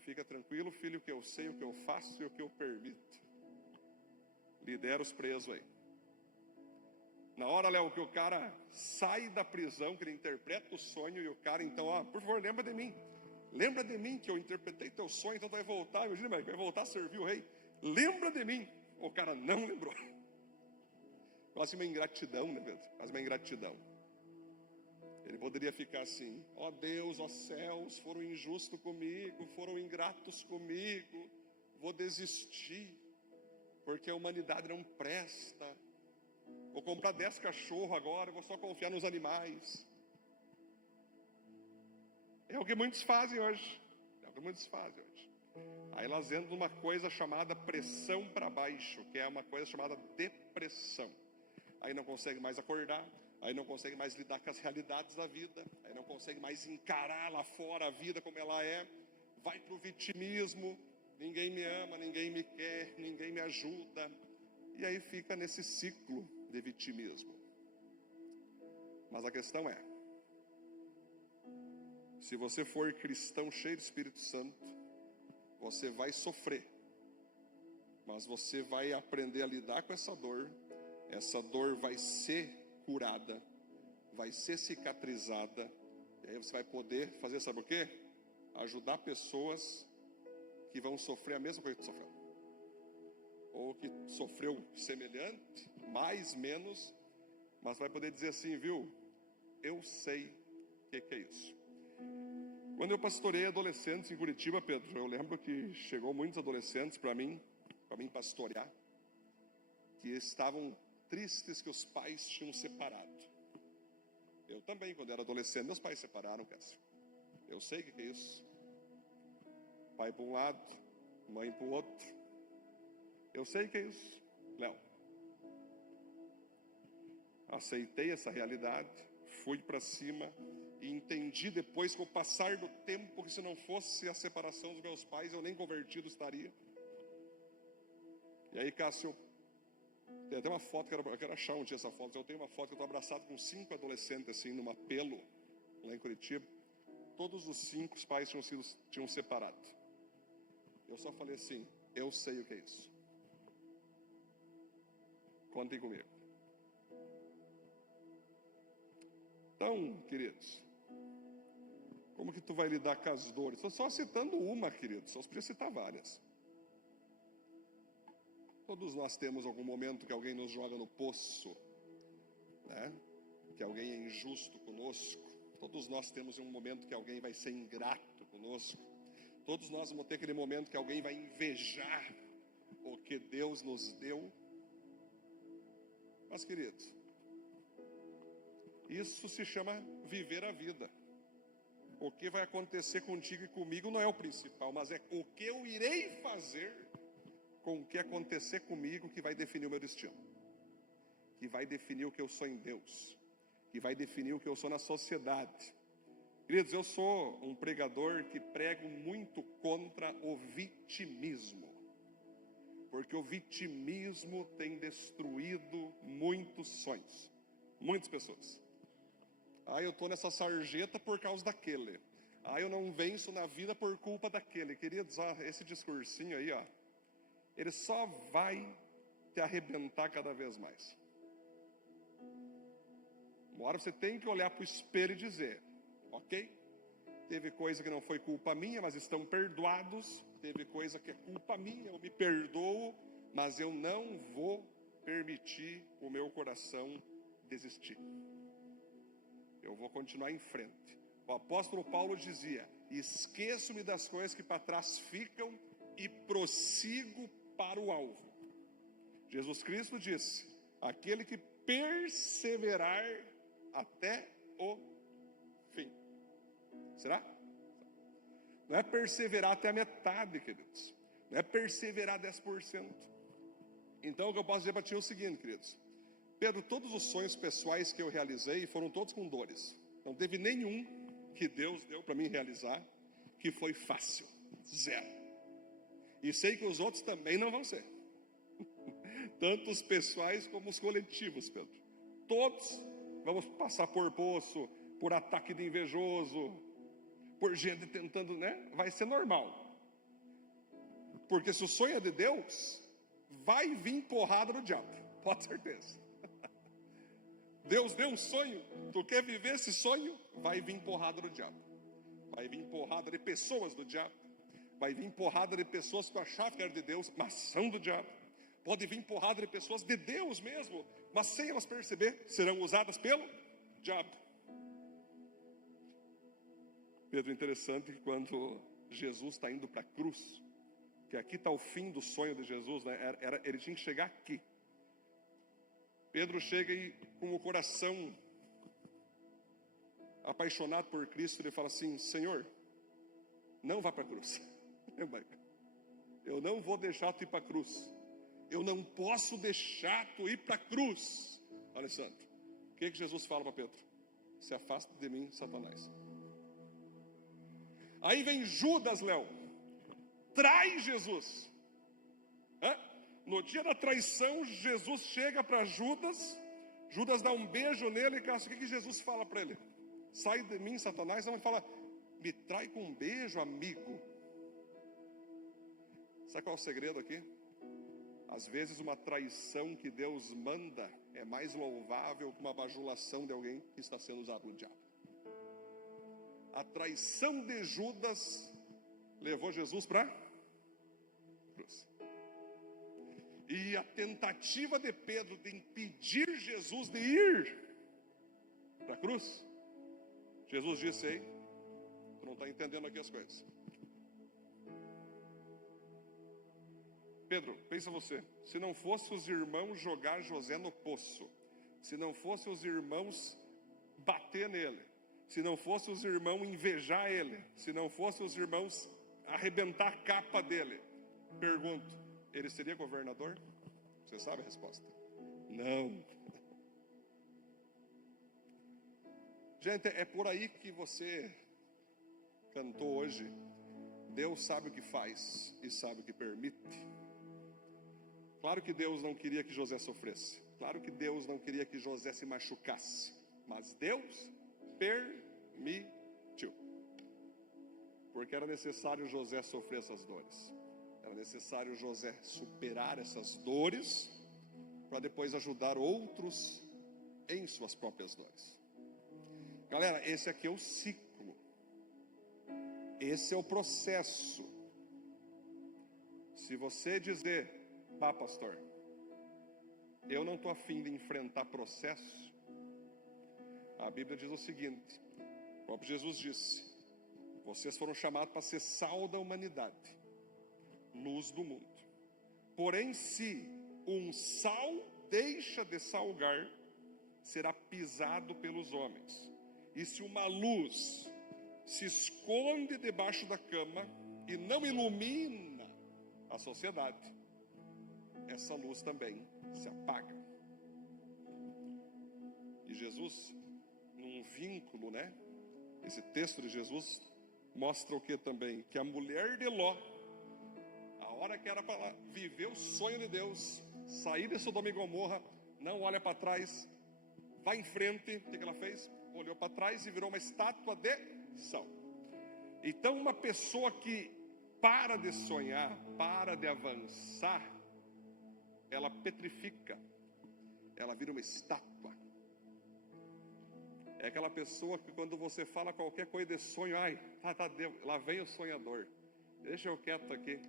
Fica tranquilo, filho, que eu sei o que eu faço e o que eu permito. Lidera os presos aí. Na hora, Léo, que o cara sai da prisão, que ele interpreta o sonho, e o cara então, por favor, lembra de mim. Lembra de mim que eu interpretei teu sonho, então tu vai voltar, imagina, vai voltar a servir o rei. Lembra de mim. O cara não lembrou. Quase uma ingratidão, né, Pedro? Quase uma ingratidão. Ele poderia ficar assim, ó Deus, ó céus, foram injustos comigo, foram ingratos comigo, vou desistir, porque a humanidade não presta. Vou comprar 10 cachorros agora, vou só confiar nos animais. É o que muitos fazem hoje. Aí elas entram numa coisa chamada pressão para baixo, que é uma coisa chamada depressão. Aí não consegue mais acordar, aí não consegue mais lidar com as realidades da vida, aí não consegue mais encarar lá fora a vida como ela é, vai para o vitimismo, ninguém me ama, ninguém me quer, ninguém me ajuda, e aí fica nesse ciclo de vitimismo. Mas a questão é, se você for cristão cheio do Espírito Santo, você vai sofrer, mas você vai aprender a lidar com essa dor vai ser curada, vai ser cicatrizada, e aí você vai poder fazer, sabe o quê? Ajudar pessoas que vão sofrer a mesma coisa que tu sofreu, ou que sofreu semelhante, mais, menos, mas vai poder dizer assim, viu? Eu sei o que é isso. Quando eu pastorei adolescentes em Curitiba, Pedro, eu lembro que chegou muitos adolescentes para mim pastorear, que estavam tristes que os pais tinham separado. Eu também, quando era adolescente, meus pais separaram, Cássio. Eu sei o que é isso. Pai para um lado, mãe para o outro. Eu sei o que é isso, Léo. Aceitei essa realidade, fui para cima e entendi depois, com o passar do tempo, que se não fosse a separação dos meus pais, eu nem convertido estaria. E aí, Cássio, tem até uma foto, eu quero achar um dia essa foto. Eu tenho uma foto que eu estou abraçado com 5 adolescentes, assim, num apelo, lá em Curitiba. Todos os 5 os pais tinham separado. Eu só falei assim, eu sei o que é isso. Contem comigo. Então, queridos, como que tu vai lidar com as dores? Estou só citando uma, queridos, só podia citar várias. Todos nós temos algum momento que alguém nos joga no poço, né? Que alguém é injusto conosco. Todos nós temos um momento que alguém vai ser ingrato conosco. Todos nós vamos ter aquele momento que alguém vai invejar o que Deus nos deu. Mas, queridos, isso se chama viver a vida. O que vai acontecer contigo e comigo não é o principal, mas é o que eu irei fazer com o que acontecer comigo que vai definir o meu destino, que vai definir o que eu sou em Deus, que vai definir o que eu sou na sociedade. Queridos, eu sou um pregador que prego muito contra o vitimismo, porque o vitimismo tem destruído muitos sonhos, muitas pessoas. Eu estou nessa sarjeta por causa daquele. Eu não venço na vida por culpa daquele. Queridos, esse discursinho aí, ele só vai te arrebentar cada vez mais. Uma hora você tem que olhar para o espelho e dizer, ok? Teve coisa que não foi culpa minha, mas estão perdoados. Teve coisa que é culpa minha, eu me perdoo, mas eu não vou permitir o meu coração desistir. Eu vou continuar em frente. O apóstolo Paulo dizia, esqueço-me das coisas que para trás ficam e prossigo para o alvo. Jesus Cristo disse, aquele que perseverar até o fim. Será? Não é perseverar até a metade, queridos. Não é perseverar 10%. Então o que eu posso dizer para ti é o seguinte, queridos. Pedro, todos os sonhos pessoais que eu realizei foram todos com dores. Não teve nenhum que Deus deu para mim realizar que foi fácil. Zero. E sei que os outros também não vão ser. Tanto os pessoais como os coletivos, Pedro. Todos vamos passar por poço, por ataque de invejoso, por gente tentando, né? Vai ser normal. Porque se o sonho é de Deus, vai vir porrada do diabo. Pode ter certeza. Deus deu um sonho, tu quer viver esse sonho? Vai vir porrada do diabo. Vai vir porrada de pessoas do diabo. Vai vir porrada de pessoas que tu achava que era de Deus, mas são do diabo. Pode vir porrada de pessoas de Deus mesmo, mas sem elas perceber, serão usadas pelo diabo. Pedro, interessante que quando Jesus está indo para a cruz, que aqui está o fim do sonho de Jesus, né? Ele tinha que chegar aqui. Pedro chega e com o coração apaixonado por Cristo, ele fala assim, Senhor, não vá para a cruz. Eu não vou deixar tu ir para a cruz. Eu não posso deixar tu ir para a cruz. Alessandro, o que Jesus fala para Pedro? Se afasta de mim, Satanás. Aí vem Judas, Léo, trai Jesus. No dia da traição, Jesus chega para Judas, Judas dá um beijo nele, e o que Jesus fala para ele? Sai de mim, Satanás. Ele fala, me trai com um beijo, amigo. Sabe qual é o segredo aqui? Às vezes uma traição que Deus manda é mais louvável que uma bajulação de alguém que está sendo usado pelo diabo. A traição de Judas levou Jesus para a cruz. E a tentativa de Pedro de impedir Jesus de ir para a cruz, Jesus disse, ei, tu não está entendendo aqui as coisas. Pedro, pensa você, se não fosse os irmãos jogar José no poço, se não fosse os irmãos bater nele, se não fosse os irmãos invejar ele, se não fosse os irmãos arrebentar a capa dele, pergunto, ele seria governador? Você sabe a resposta? Não. Gente, é por aí que você cantou hoje. Deus sabe o que faz e sabe o que permite. Claro que Deus não queria que José sofresse. Claro que Deus não queria que José se machucasse. Mas Deus permitiu. Porque era necessário José sofrer essas dores. Era necessário José superar essas dores para depois ajudar outros em suas próprias dores. Galera, esse aqui é o ciclo. Esse é o processo. Se você dizer, pastor, eu não estou afim de enfrentar processo, a Bíblia diz o seguinte, o próprio Jesus disse, vocês foram chamados para ser sal da humanidade, luz do mundo. Porém, se um sal deixa de salgar, será pisado pelos homens. E se uma luz se esconde debaixo da cama e não ilumina a sociedade, essa luz também se apaga. E Jesus, num vínculo, né? Esse texto de Jesus mostra o que também? Que a mulher de Ló, a hora que era para viver o sonho de Deus, sair de Sodoma e Gomorra, não olha para trás, vai em frente. O que ela fez? Olhou para trás e virou uma estátua de sal. Então, uma pessoa que para de sonhar, para de avançar, ela petrifica, ela vira uma estátua. É aquela pessoa que quando você fala qualquer coisa de sonho, lá vem o sonhador, deixa eu quieto aqui,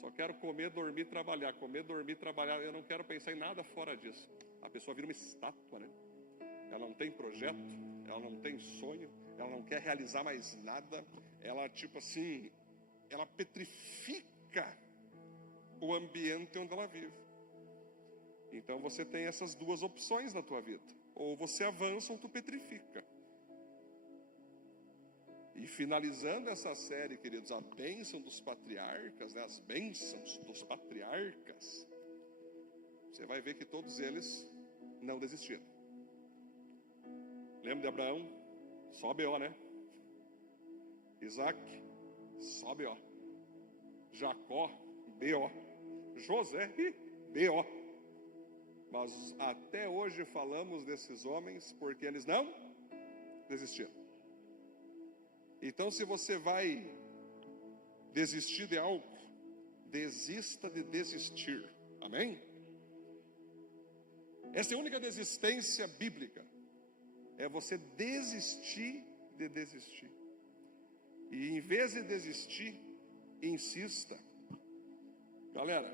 só quero comer, dormir, trabalhar, eu não quero pensar em nada fora disso. A pessoa vira uma estátua, né? Ela não tem projeto, ela não tem sonho, ela não quer realizar mais nada, ela tipo assim, ela petrifica o ambiente onde ela vive. Então você tem essas duas opções na tua vida: ou você avança ou tu petrifica. E finalizando essa série, queridos, a bênção dos patriarcas, né? As bênçãos dos patriarcas, você vai ver que todos eles não desistiram. Lembra de Abraão? Só B.O., né? Isaac, só B.O. Jacó, B.O. José, B.O. Mas até hoje falamos desses homens porque eles não desistiram. Então, se você vai desistir de algo, desista de desistir. Amém? Essa é a única desistência bíblica. É você desistir de desistir. E em vez de desistir, insista. Galera,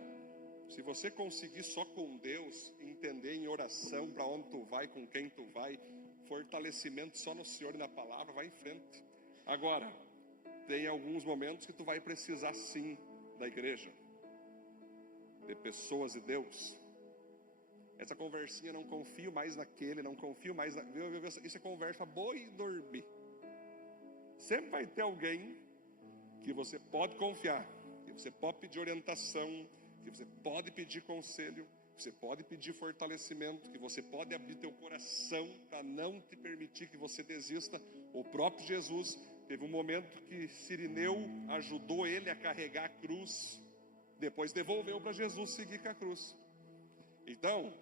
se você conseguir só com Deus, entender em oração para onde tu vai, com quem tu vai, fortalecimento só no Senhor e na palavra, vai em frente. Agora, tem alguns momentos que tu vai precisar sim da igreja, de pessoas de Deus. Essa conversinha, não confio mais naquele, não confio mais na... Isso é conversa boa e dormir. Sempre vai ter alguém que você pode confiar, que você pode pedir orientação, que você pode pedir conselho, que você pode pedir fortalecimento, que você pode abrir teu coração para não te permitir que você desista. O próprio Jesus teve um momento que Cirineu ajudou ele a carregar a cruz, depois devolveu para Jesus seguir com a cruz. Então,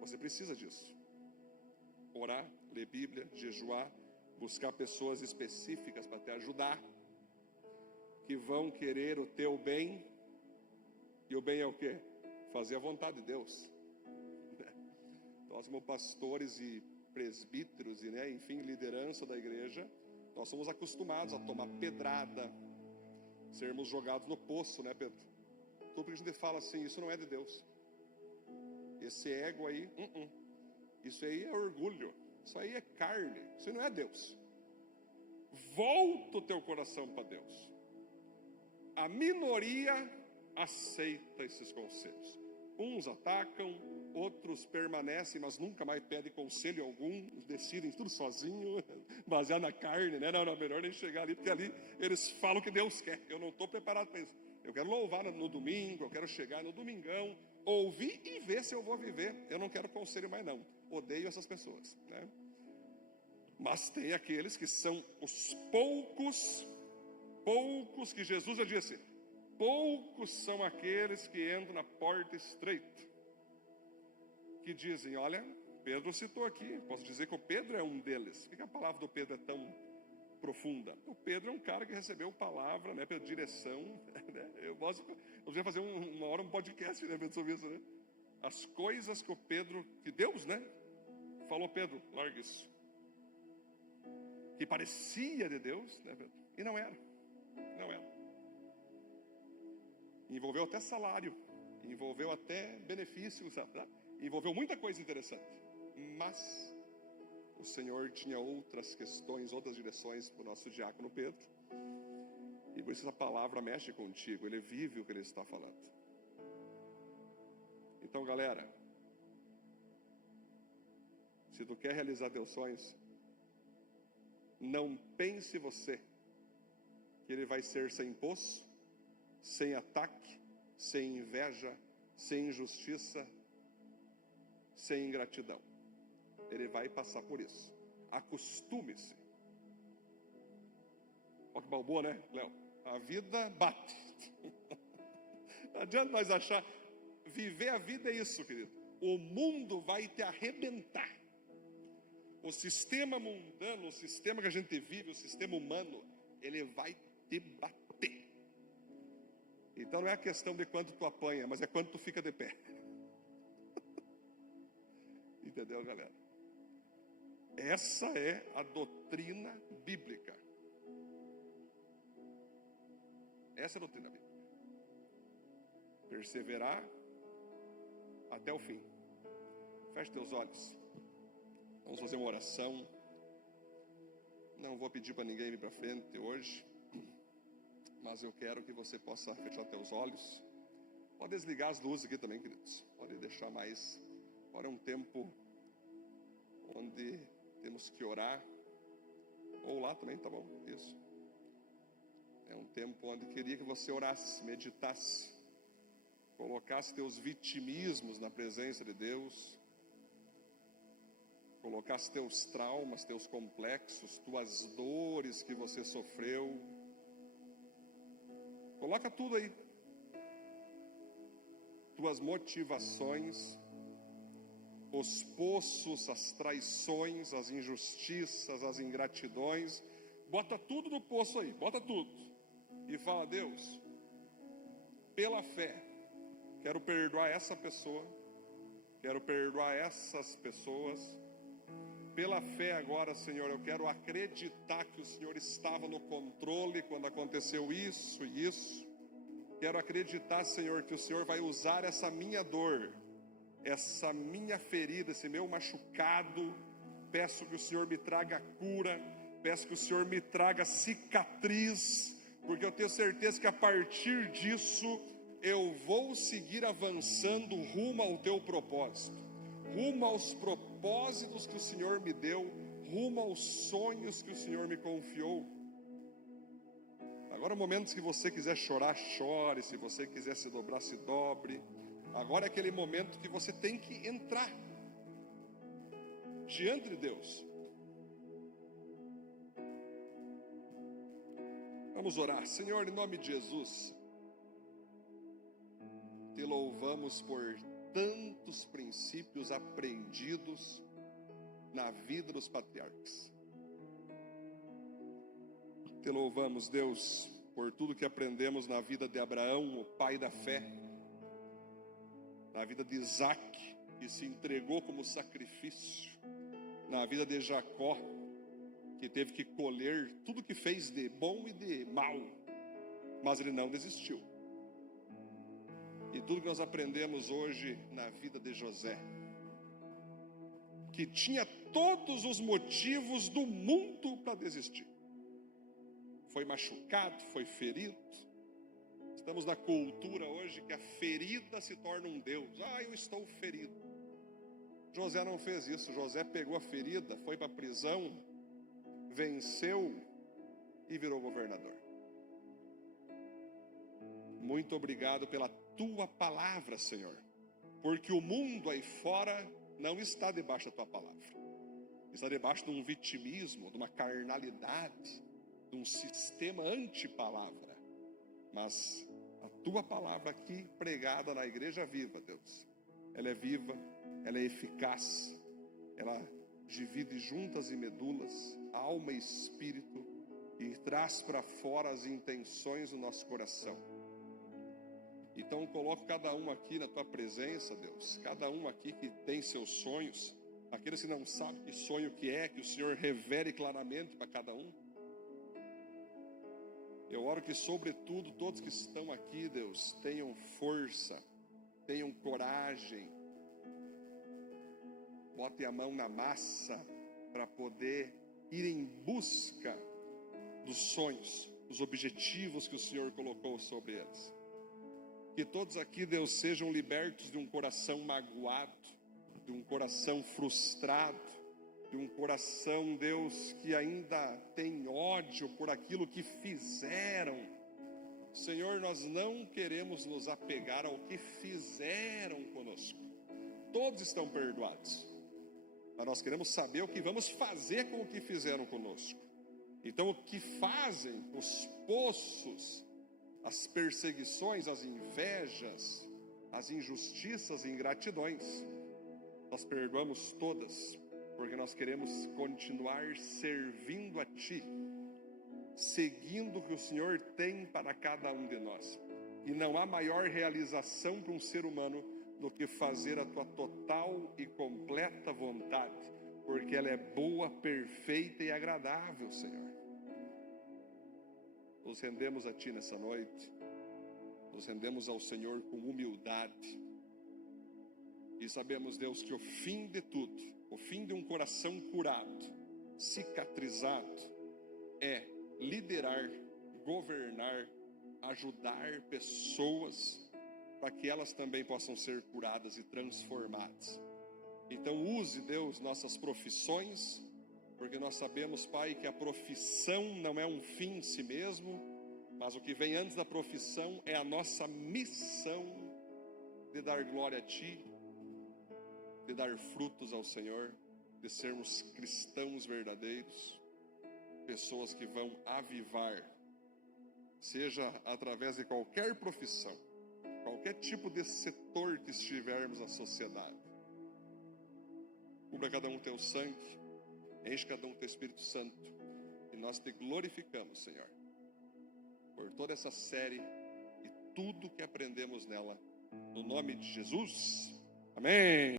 você precisa disso. Orar, ler Bíblia, jejuar, buscar pessoas específicas para te ajudar, que vão querer o teu bem. E o bem é o quê? Fazer a vontade de Deus. Nós, como pastores e presbíteros e, né, enfim, liderança da igreja, nós somos acostumados a tomar pedrada, sermos jogados no poço, né, Pedro? Tudo que a gente fala assim, isso não é de Deus. Esse ego aí, isso aí é orgulho, isso aí é carne, isso aí não é Deus. Volta o teu coração para Deus. A minoria aceita esses conselhos. Uns atacam, outros permanecem, mas nunca mais pedem conselho algum, decidem tudo sozinho, baseado na carne, né? Não, melhor nem chegar ali, porque ali eles falam o que Deus quer. Eu não estou preparado para isso. Eu quero louvar no domingo, eu quero chegar no domingão, ouvir e ver se eu vou viver. Eu não quero conselho mais não. Odeio essas pessoas, né? Mas tem aqueles que são os poucos que Jesus já disse, poucos são aqueles que entram na porta estreita, que dizem, olha, Pedro citou aqui, posso dizer que o Pedro é um deles. Por que a palavra do Pedro é tão profunda? O Pedro é um cara que recebeu palavra, né, pela direção, né? Eu podia fazer uma hora um podcast, né, sobre isso, né? As coisas que o Pedro, que Deus, né, falou, Pedro, larga isso, que parecia de Deus, né, Pedro? E não era. Envolveu até salário, envolveu até benefícios, sabe? Envolveu muita coisa interessante. Mas o Senhor tinha outras questões, outras direções para o nosso diácono Pedro. E por isso essa palavra mexe contigo, ele vive o que ele está falando. Então, galera, se tu quer realizar teus sonhos, Não pense você que ele vai ser sem poço, sem ataque, sem inveja, sem injustiça, sem ingratidão. Ele vai passar por isso. Acostume-se. Olha que balboa, né, Léo? A vida bate. Não adianta nós achar. Viver a vida é isso, querido. O mundo vai te arrebentar. O sistema mundano, o sistema que a gente vive, o sistema humano, ele vai te bater. Então não é a questão de quanto tu apanha, mas é quanto tu fica de pé. Entendeu, galera? Essa é a doutrina bíblica. Essa é a doutrina bíblica. Perseverar até o fim. Feche teus olhos. Vamos fazer uma oração. Não vou pedir para ninguém vir para frente hoje, mas eu quero que você possa fechar teus olhos. Pode desligar as luzes aqui também, queridos. Pode deixar mais. Agora é um tempo onde temos que orar. Ou lá também, tá bom? Isso. É um tempo onde queria que você orasse, meditasse, colocasse teus vitimismos na presença de Deus, colocasse teus traumas, teus complexos, tuas dores que você sofreu. Coloca tudo aí. Tuas motivações, os poços, as traições, as injustiças, as ingratidões. Bota tudo no poço aí, bota tudo. E fala: Deus, pela fé, quero perdoar essa pessoa, quero perdoar essas pessoas. Pela fé agora, Senhor, eu quero acreditar que o Senhor estava no controle quando aconteceu isso e isso. Quero acreditar, Senhor, que o Senhor vai usar essa minha dor, essa minha ferida, esse meu machucado. Peço que o Senhor me traga cura, peço que o Senhor me traga cicatriz, porque eu tenho certeza que a partir disso eu vou seguir avançando rumo ao teu propósito, rumo aos propósitos que o Senhor me deu, rumo aos sonhos que o Senhor me confiou. Agora, momentos que você quiser chorar, chore. Se você quiser se dobrar, se dobre. Agora é aquele momento que você tem que entrar diante de Deus. Vamos orar. Senhor, em nome de Jesus, te louvamos por tantos princípios aprendidos na vida dos patriarcas. Te louvamos, Deus, por tudo que aprendemos na vida de Abraão, o pai da fé, na vida de Isaac, que se entregou como sacrifício, na vida de Jacó, que teve que colher tudo que fez de bom e de mal, mas ele não desistiu. E tudo que nós aprendemos hoje na vida de José, que tinha todos os motivos do mundo para desistir. Foi machucado, foi ferido. Estamos na cultura hoje que a ferida se torna um Deus. Eu estou ferido. José não fez isso. José pegou a ferida, foi para a prisão, venceu e virou governador. Muito obrigado pela tua palavra, Senhor, porque o mundo aí fora não está debaixo da tua palavra, está debaixo de um vitimismo, de uma carnalidade, de um sistema anti-palavra. Mas a tua palavra aqui pregada na igreja viva, Deus, ela é viva, ela é eficaz, ela divide juntas e medulas, alma e espírito, e traz para fora as intenções do nosso coração. Então coloco cada um aqui na tua presença, Deus, cada um aqui que tem seus sonhos, aqueles que não sabem que sonho que é, que o Senhor revele claramente para cada um. Eu oro que, sobretudo, todos que estão aqui, Deus, tenham força, tenham coragem, botem a mão na massa para poder ir em busca dos sonhos, dos objetivos que o Senhor colocou sobre eles. Que todos aqui, Deus, sejam libertos de um coração magoado, de um coração frustrado, de um coração, Deus, que ainda tem ódio por aquilo que fizeram. Senhor, nós não queremos nos apegar ao que fizeram conosco. Todos estão perdoados, mas nós queremos saber o que vamos fazer com o que fizeram conosco. Então, o que fazem os poços, as perseguições, as invejas, as injustiças e ingratidões, nós perdoamos todas, porque nós queremos continuar servindo a Ti, seguindo o que o Senhor tem para cada um de nós. E não há maior realização para um ser humano do que fazer a Tua total e completa vontade, porque ela é boa, perfeita e agradável, Senhor. Nos rendemos a Ti nessa noite, nos rendemos ao Senhor com humildade, e sabemos, Deus, que o fim de tudo, o fim de um coração curado, cicatrizado, é liderar, governar, ajudar pessoas para que elas também possam ser curadas e transformadas. Então use, Deus, nossas profissões, porque nós sabemos, Pai, que a profissão não é um fim em si mesmo, mas o que vem antes da profissão é a nossa missão de dar glória a Ti, de dar frutos ao Senhor, de sermos cristãos verdadeiros, pessoas que vão avivar, seja através de qualquer profissão, qualquer tipo de setor que estivermos na sociedade. Cubra cada um teu sangue, enche cada um teu Espírito Santo, e nós te glorificamos, Senhor, por toda essa série e tudo que aprendemos nela, no nome de Jesus. Amém.